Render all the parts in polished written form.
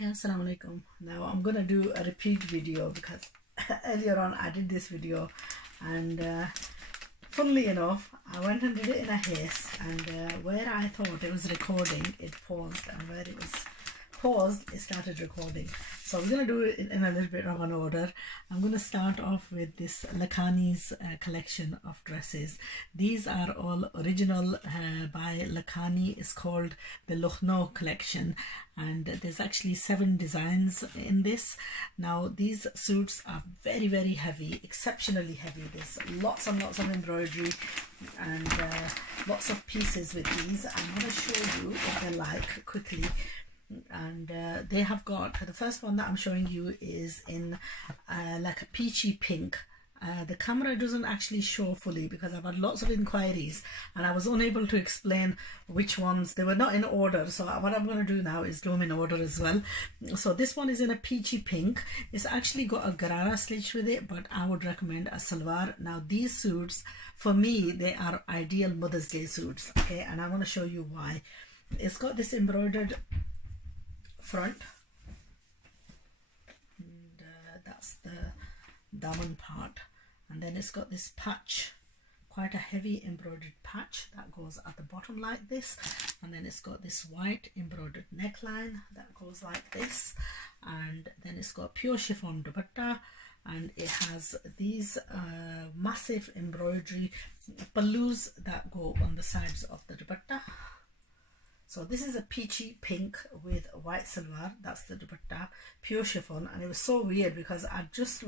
Okay, assalamu alaikum. Now I'm gonna do a repeat video because earlier on I did this video and funnily enough I went and did it in a haste, and where I thought it was recording it paused, and where it was paused it started recording. So we're going to do it in a little bit of an order. I'm going to start off with this Lakhani's collection of dresses. These are all original by Lakhani. It's called the Lukhnow collection, and there's actually 7 designs in this. Now these suits are very heavy, exceptionally heavy. There's lots and lots of embroidery and lots of pieces with these. I'm going to show you what they're like quickly. And they have got, the first one that I'm showing you is in like a peachy pink. The camera doesn't actually show fully because I've had lots of inquiries and I was unable to explain which ones. They were not in order, so what I'm going to do now is do them in order as well. So this one is in a peachy pink. It's actually got a garara stitch with it, but I would recommend a salwar. Now these suits, for me, they are ideal Mother's Day suits, okay, and I want to show you why. It's got this embroidered front, and that's the daman part, and then it's got this patch, quite a heavy embroidered patch that goes at the bottom like this, and then it's got this white embroidered neckline that goes like this, and then it's got pure chiffon duppatta, and it has these massive embroidery palus that go on the sides of the dupatta. So this is a peachy pink with white salwar. That's the dupatta, pure chiffon. And it was so weird because I just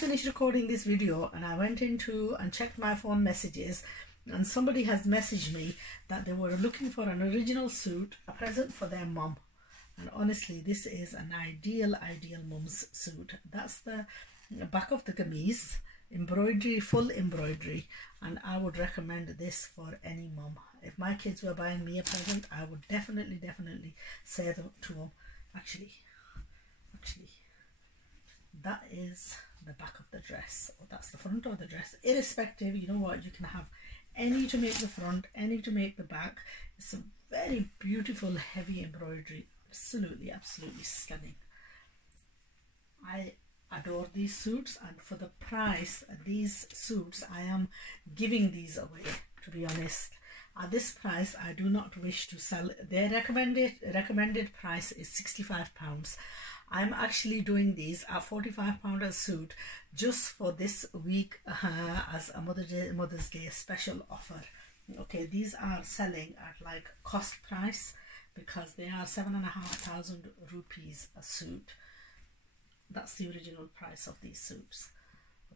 finished recording this video and I went into and checked my phone messages, and somebody has messaged me that they were looking for an original suit, a present for their mum. And honestly, this is an ideal mum's suit. That's the back of the kameez, embroidery, full embroidery, and I would recommend this for any mum. If my kids were buying me a present, I would definitely say to them, actually that is the back of the dress, or that's the front of the dress. Irrespective, you know what, you can have any to make the front, any to make the back. It's a very beautiful heavy embroidery, absolutely stunning. I adore these suits, and for the price these suits, I am giving these away, to be honest. At this price I do not wish to sell. Their recommended price is £65. I'm actually doing these at £45 a suit just for this week as a Mother's Day special offer. Okay, these are selling at like cost price because they are 7,500 rupees a suit. That's the original price of these suits.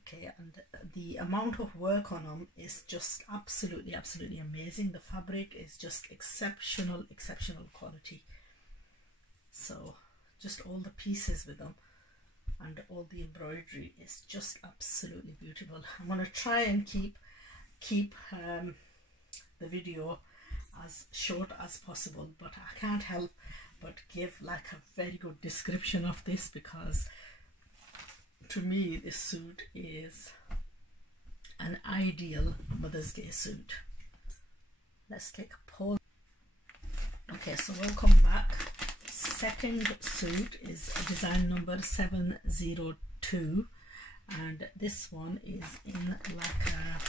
Okay, and the amount of work on them is just absolutely amazing. The fabric is just exceptional quality. So just all the pieces with them and all the embroidery is just absolutely beautiful. I'm going to try and keep the video as short as possible, but I can't help but give like a very good description of this because to me this suit is an ideal Mother's Day suit. Let's take a pause. Okay, so welcome back. Second suit is design number 702, and this one is in like a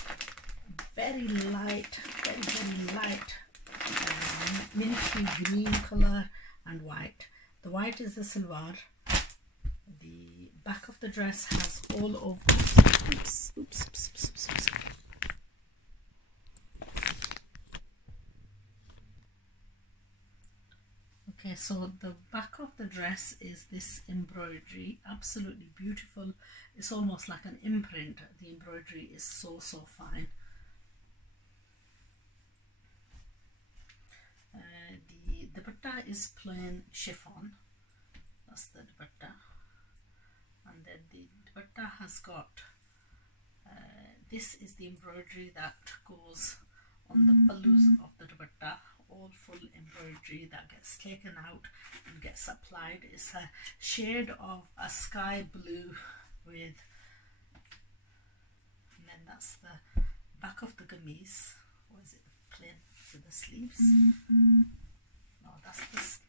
very light milky green color and white. The white is the salwar. The back of the dress has all of Okay, so the back of the dress is this embroidery, absolutely beautiful. It's almost like an imprint. The embroidery is so fine. The dupatta is plain chiffon. That's the dupatta. And then the dupatta has got this is the embroidery that goes on the palus of the dupatta, all full embroidery that gets taken out and gets applied. It's a shade of a sky blue with, and then that's the back of the kameez. Or is it plain with the sleeves? No, that's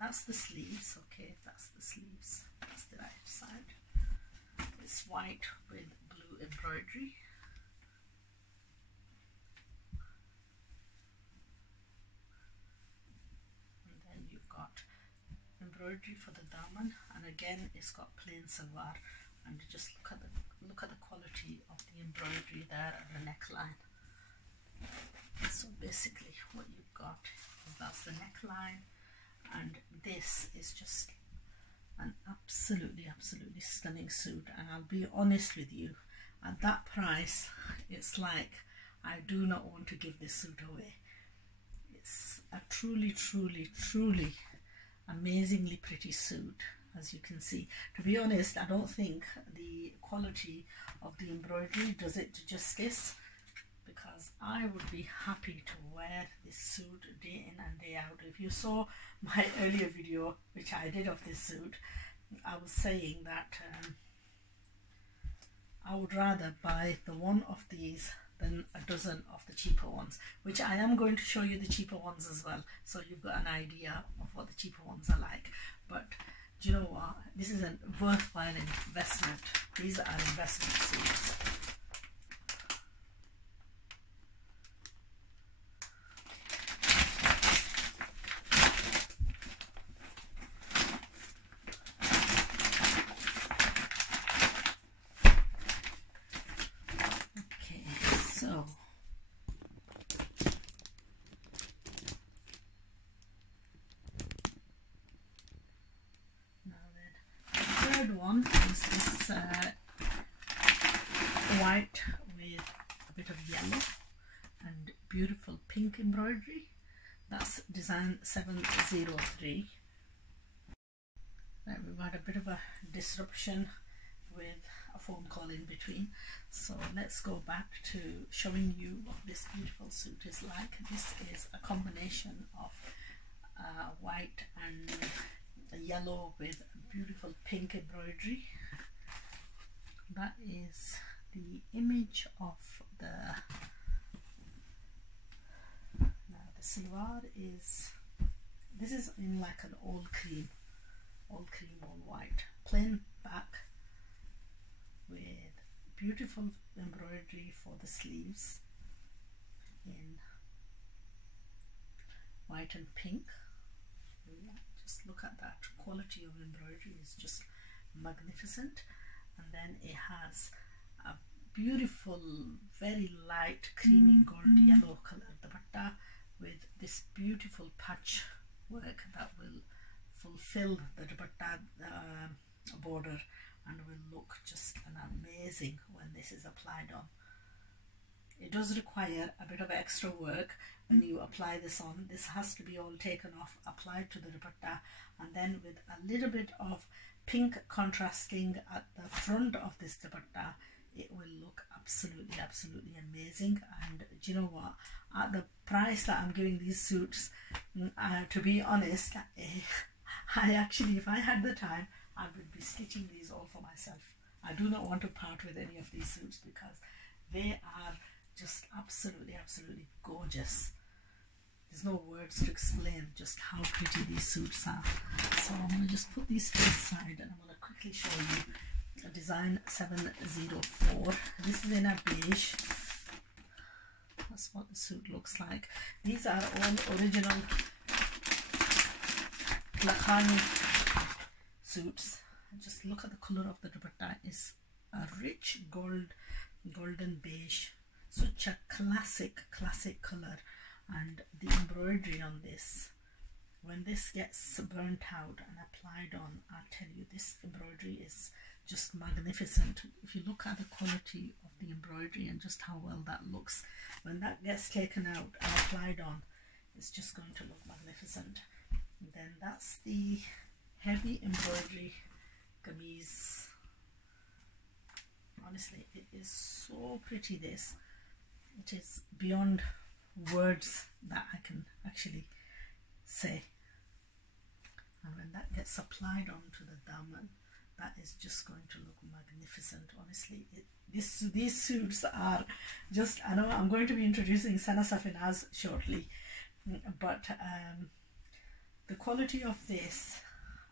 that's the sleeves. Okay, that's the sleeves. That's the right side. It's white with blue embroidery. And then you've got embroidery for the daman, and again it's got plain salwar. And just look at the quality of the embroidery there at the neckline. So basically what you've got is that's the neckline, and this is just an absolutely stunning suit. And I'll be honest with you, at that price it's like I do not want to give this suit away. It's a truly amazingly pretty suit. As you can see, to be honest, I don't think the quality of the embroidery does it justice, because I would be happy to wear this suit day in and day out. If you saw my earlier video which I did of this suit, I was saying that I would rather buy the one of these than a dozen of the cheaper ones, which I am going to show you the cheaper ones as well, so you've got an idea of what the cheaper ones are like. But do you know what? This is a worthwhile investment. These are investment suits. Okay, so one is this white with a bit of yellow and beautiful pink embroidery. That's design 703. Right, we've got a bit of a disruption with a phone call in between, so let's go back to showing you what this beautiful suit is like. This is a combination of white and yellow with beautiful pink embroidery. That is the image of the salwar. This is in like an all cream, all white, plain back with beautiful embroidery for the sleeves in white and pink. Just look at that quality of embroidery, is just magnificent. And then it has a beautiful, very light, creamy gold yellow color duppatta with this beautiful patch work that will fulfill the duppatta border and will look just an amazing when this is applied on. It does require a bit of extra work when you apply this on. This has to be all taken off, applied to the dupatta, and then with a little bit of pink contrasting at the front of this dupatta, it will look absolutely amazing. And do you know what, at the price that I'm giving these suits, to be honest, I actually, if I had the time, I would be stitching these all for myself. I do not want to part with any of these suits because they are just absolutely gorgeous. There's no words to explain just how pretty these suits are. So I'm going to just put these to the side and I'm going to quickly show you a design 704. This is in a beige. That's what the suit looks like. These are all original Lakhani suits. Just look at the color of the dupatta. It's a rich golden beige, such a classic color. And the embroidery on this, when this gets burnt out and applied on, I'll tell you, this embroidery is just magnificent. If you look at the quality of the embroidery and just how well that looks, when that gets taken out and applied on, it's just going to look magnificent. And then that's the heavy embroidery kameez. Honestly, it is so pretty. This, it is beyond words that I can actually say. And when that gets applied onto the daman, that is just going to look magnificent. Honestly, these suits are just, I know I'm going to be introducing Sana Safinaz shortly, but the the quality of this,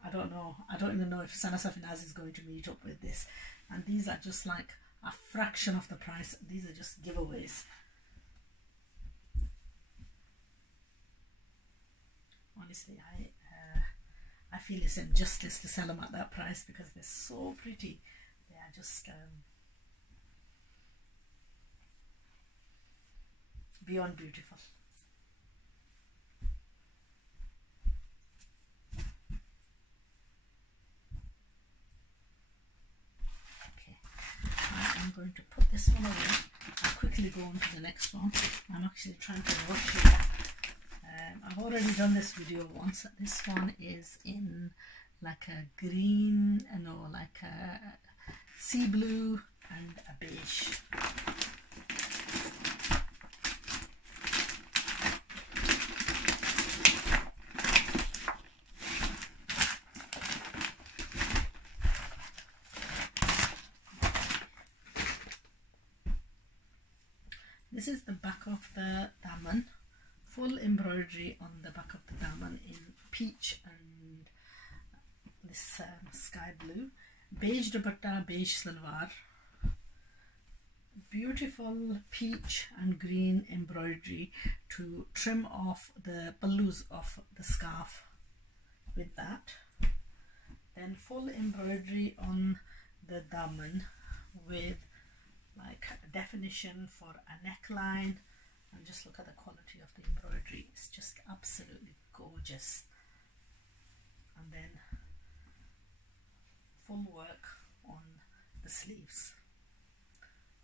I don't know. I don't even know if Sana Safinaz is going to meet up with this. And these are just like a fraction of the price. These are just giveaways. Honestly, I feel it's injustice to sell them at that price because they're so pretty. They are just beyond beautiful. Okay, I'm going to put this one away. I'll quickly go on to the next one. I'm actually trying to rush here. I've already done this video once. This one is in like a green, no, like a sea blue and a beige. This is the back of the daman. Full embroidery on the back of the daman in peach and this sky blue. Beige dupatta, beige salwar. Beautiful peach and green embroidery to trim off the pallus of the scarf with that. Then full embroidery on the daman with like a definition for a neckline. And just look at the quality of the embroidery. It's just absolutely gorgeous. And then full work on the sleeves.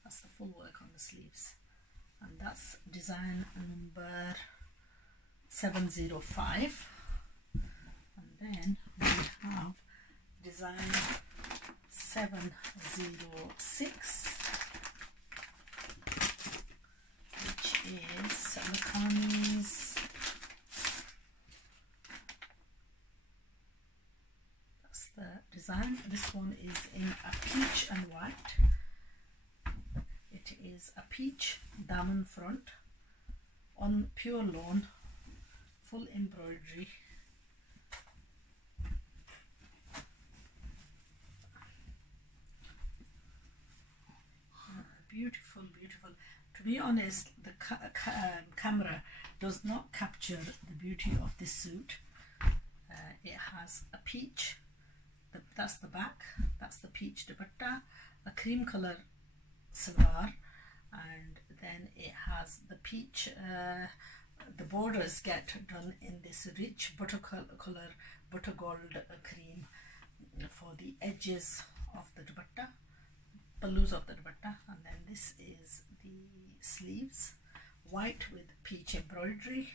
That's the full work on the sleeves. And that's design number 705. And then we have design 706. Is Lakhani's that's the design. This one is in a peach and white. It is a peach daman front on pure lawn, full embroidery. Beautiful, beautiful. To be honest, the camera does not capture the beauty of this suit. It has a peach, that's the back, that's the peach dupatta, a cream color salwar, and then it has the peach, the borders get done in this rich butter color, butter gold cream for the edges of the dupatta, pallus of the dupatta, and then this is the sleeves, white with peach embroidery,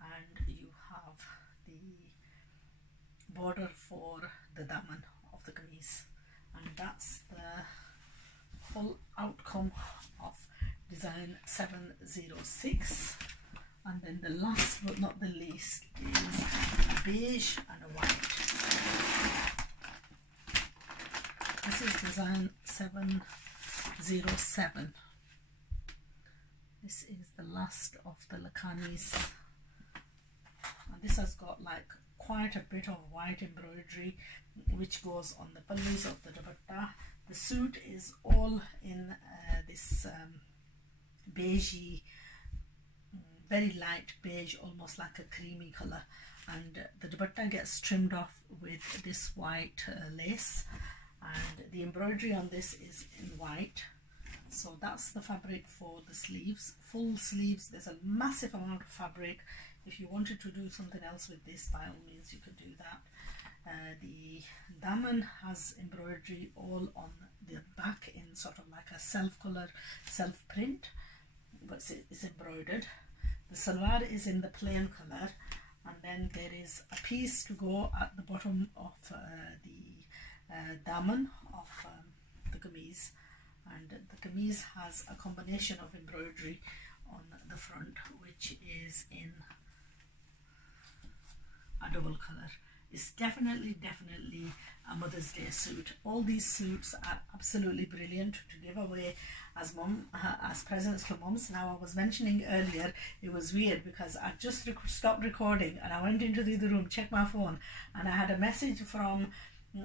and you have the border for the daman of the kameez, and that's the full outcome of design 706. And then the last but not the least is a beige and a white. This is design 707. This is the last of the Lakhani's, and this has got like quite a bit of white embroidery which goes on the pallus of the dupatta. The suit is all in this beigey, very light beige, almost like a creamy color, and the dupatta gets trimmed off with this white lace, and the embroidery on this is in white. So that's the fabric for the sleeves, full sleeves. There's a massive amount of fabric. If you wanted to do something else with this, by all means you could do that. The daman has embroidery all on the back in sort of like a self color, self print, but it's embroidered. The salwar is in the plain color, and then there is a piece to go at the bottom of the daman of the kameez, and the kameez has a combination of embroidery on the front, which is in a double color. It's definitely a Mother's Day suit. All these suits are absolutely brilliant to give away as as presents for mums. Now, I was mentioning earlier, it was weird because I just stopped recording and I went into the other room, checked my phone, and I had a message from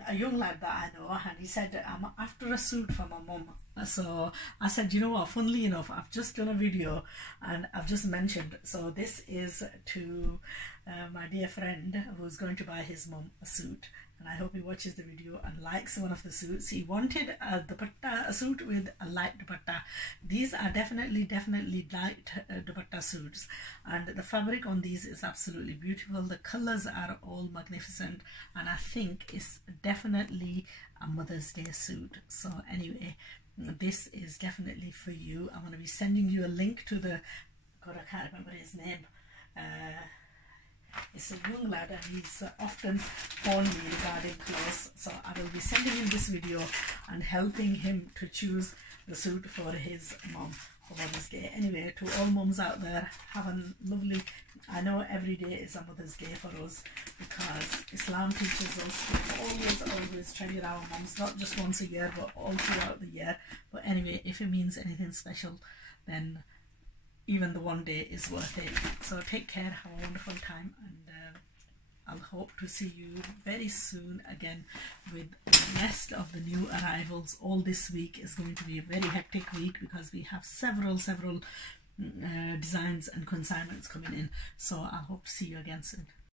a young lad that I know, and he said, I'm after a suit for my mum. So I said, you know what, funnily enough, I've just done a video and I've just mentioned, so this is to my dear friend who's going to buy his mum a suit, and I hope he watches the video and likes one of the suits. He wanted a duppatta, a suit with a light duppatta. These are definitely light duppatta suits, and the fabric on these is absolutely beautiful. The colors are all magnificent, and I think it's definitely a Mother's Day suit. So anyway, this is definitely for you. I'm going to be sending you a link to the, God, I can't remember his name. It's a young lad and he's often phoned me regarding clothes, so I will be sending him this video and helping him to choose the suit for his mum for Mother's Day. Anyway, to all mums out there, have a lovely, I know every day is a Mother's Day for us because Islam teaches us to always treasure our mums, not just once a year but all throughout the year. But anyway, if it means anything special, then even the one day is worth it. So take care, have a wonderful time, and I'll hope to see you very soon again with the rest of the new arrivals. All this week is going to be a very hectic week because we have several designs and consignments coming in. So I hope to see you again soon.